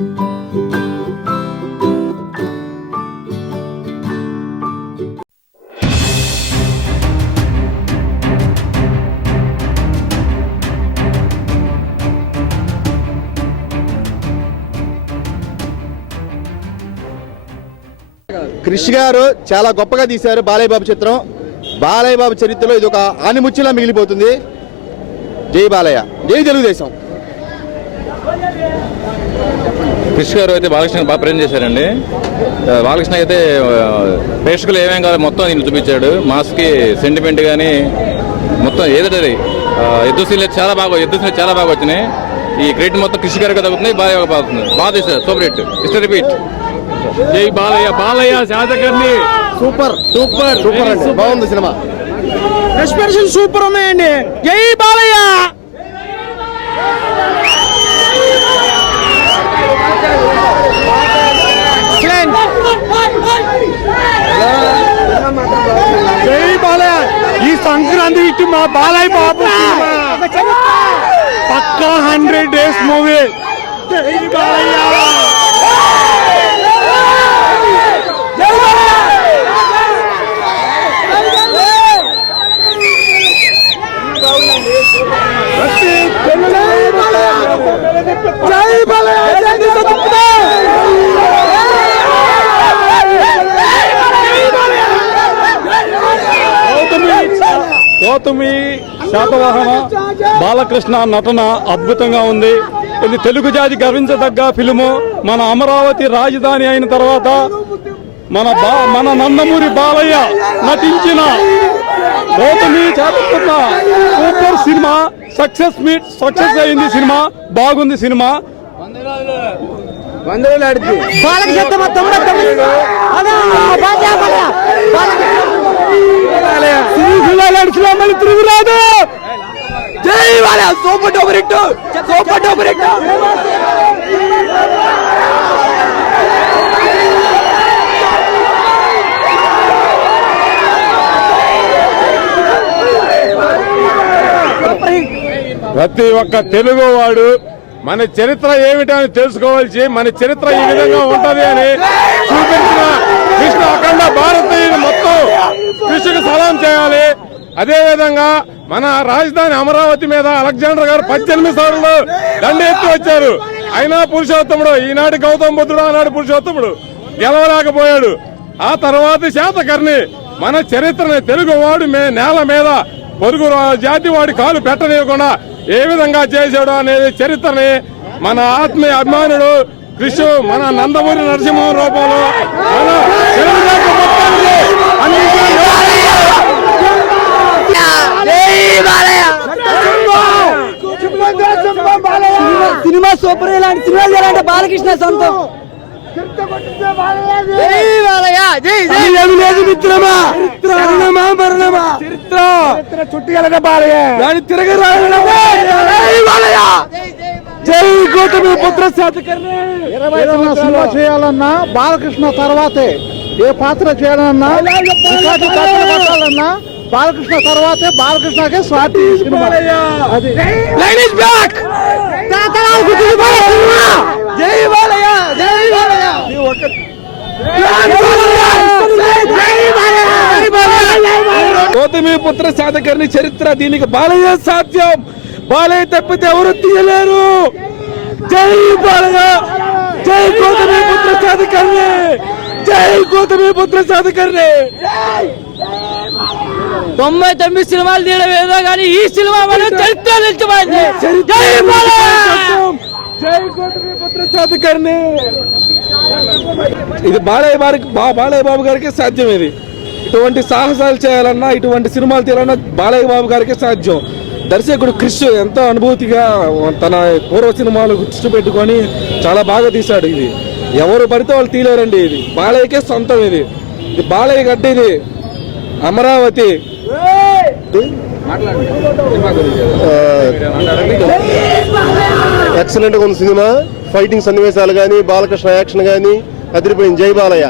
క్రిష్ గారు చాలా గొప్పగా తీశారు బాలయ్య బాబు చిత్రం. బాలయ్య బాబు చరిత్రలో ఇది ఒక ఆనిముచ్చిలా మిగిలిపోతుంది. జై బాలయ్య. జై తెలుగుదేశం. కృషి గారు అయితే బాలకృష్ణ బాగా ప్రజెంట్ చేశారండి. బాలకృష్ణ అయితే ప్రేక్షకులు ఏమేం కావాలి మొత్తం నేను చూపించాడు. మాస్కి సెంటిమెంట్ కానీ మొత్తం ఏదైతే ఎద్దు సీన్లు అయితే చాలా బాగా ఎద్దు సీన్లు చాలా బాగా వచ్చినాయి. ఈ క్రెడిట్ మొత్తం కృషి గారికి తగ్గుతుంది బాగా బాగుతుంది బాగా తీశారు సూపర్ హిట్. ఇష్ట రిపీట్ జై Balayya Balayya Satakarni super super. Super అండి బాగుంది సినిమా. ఎక్స్ప్రెషన్ సూపర్ ఉన్నాయండి. జై బాలయ్య! జై బాలయ్య. ఈ సంక్రాంతి ఇటు మా బాలయ్య బాబు పక్కా హండ్రెడ్ డేస్ మూవీ. జై బాలయ్య. గౌతమి శాతవాహన బాలకృష్ణ నటన అద్భుతంగా ఉంది. ఇది తెలుగు జాతి గర్వించదగ్గ ఫిలిము. మన అమరావతి రాజధాని అయిన తర్వాత మన బా మన నందమూరి బాలయ్య నటించిన గౌతమి చేపడుతున్న సూపర్ సినిమా. సక్సెస్ మీట్ సక్సెస్ అయింది సినిమా. బాగుంది సినిమా. మళ్ళీ తిరుగురాదు జై Balayya super duper hit super duper hit ప్రతి ఒక్క తెలుగు వాడు మన చరిత్ర ఏమిటని తెలుసుకోవాల్సి మన చరిత్ర ఈ విధంగా ఉంటది అని చూపించిన కృష్ణ అఖండ భారతీయులు మొత్తం కృష్ణకు సలాం చేయాలి. అదేవిధంగా మన రాజధాని అమరావతి మీద అలెగ్జాండర్ గారు పద్దెనిమిది సార్లు దండ ఎత్తి వచ్చారు. అయినా పురుషోత్తముడు ఈనాటి గౌతమ బుద్ధుడు ఆనాడు పురుషోత్తముడు గెలవలేకపోయాడు. ఆ తర్వాత శాతకర్ణి మన చరిత్రని తెలుగువాడు మే నేల మీద పొరుగు జాతి వాడి కాలు పెట్టనివ్వకుండా ఏ విధంగా చేశాడు అనేది చరిత్రని మన ఆత్మీయ అభిమానుడు కృష్ణు మన నందమూరి నరసింహ రూపంలో మన సినిమా సూపర్ ఇలాంటి సినిమా చేయాలంటే బాలకృష్ణ సొంతం. చేయాలన్నా బాలకృష్ణ తర్వాతే ఏ పాత్ర చేయాలన్నా బాలకృష్ణ తర్వాతే బాలకృష్ణకే స్వాతి సినిమా అది లైన్ ఇస్ బ్యాక్ తాతరావు గుర్తుకు జై బాలయ్య జై బాలయ్య గౌతమి పుత్ర సాధకర్ణి చరిత్ర దీనికి బాలయ్య సాధ్యం బాలయ్య తప్పితే ఎవరు తీయలేరు జై బాలయ్య జై గౌతమి పుత్ర సాధకర్ణి జై గౌతమి పుత్ర సాధకర్ణి తొంభై తొమ్మిది సినిమాలు తీయడం ఏదో కానీ ఈ సినిమా మనం చరిత్ర నిలిచిపోయింది. జై ఇది బాలయ్య బారికి బాలయ్య బాబు గారికి సాధ్యం ఇది. ఇటువంటి సాహసాలు చేయాలన్నా ఇటువంటి సినిమాలు తీయాలన్నా బాలయ్య బాబు గారికి సాధ్యం. దర్శకుడు క్రిష్ ఎంతో అనుభూతిగా తన పూర్వ సినిమాలు దృష్టి పెట్టుకొని చాలా బాగా తీశాడు ఇది. ఎవరు పడితే వాళ్ళు తీయలేరండి ఇది. బాలయ్యకే సొంతం ఇది. ఇది బాలయ్య గడ్డ ఇది. అమరావతి. ఎక్సలెంట్గా ఉంది సినిమా. ఫైటింగ్ సన్నివేశాలు కానీ బాలకృష్ణ యాక్షన్ కానీ అదిరిపోయింది. జై బాలయ్య.